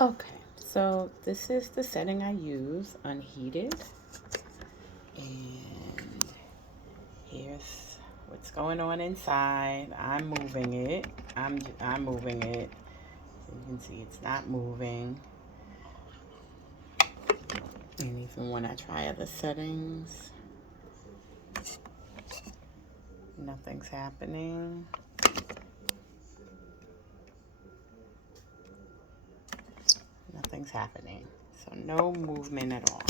Okay, so this is the setting I use, unheated. And here's what's going on inside. I'm moving it. I'm moving it. You can see it's not moving. And even when I try other settings, nothing's happening. Nothing's happening. So no movement at all.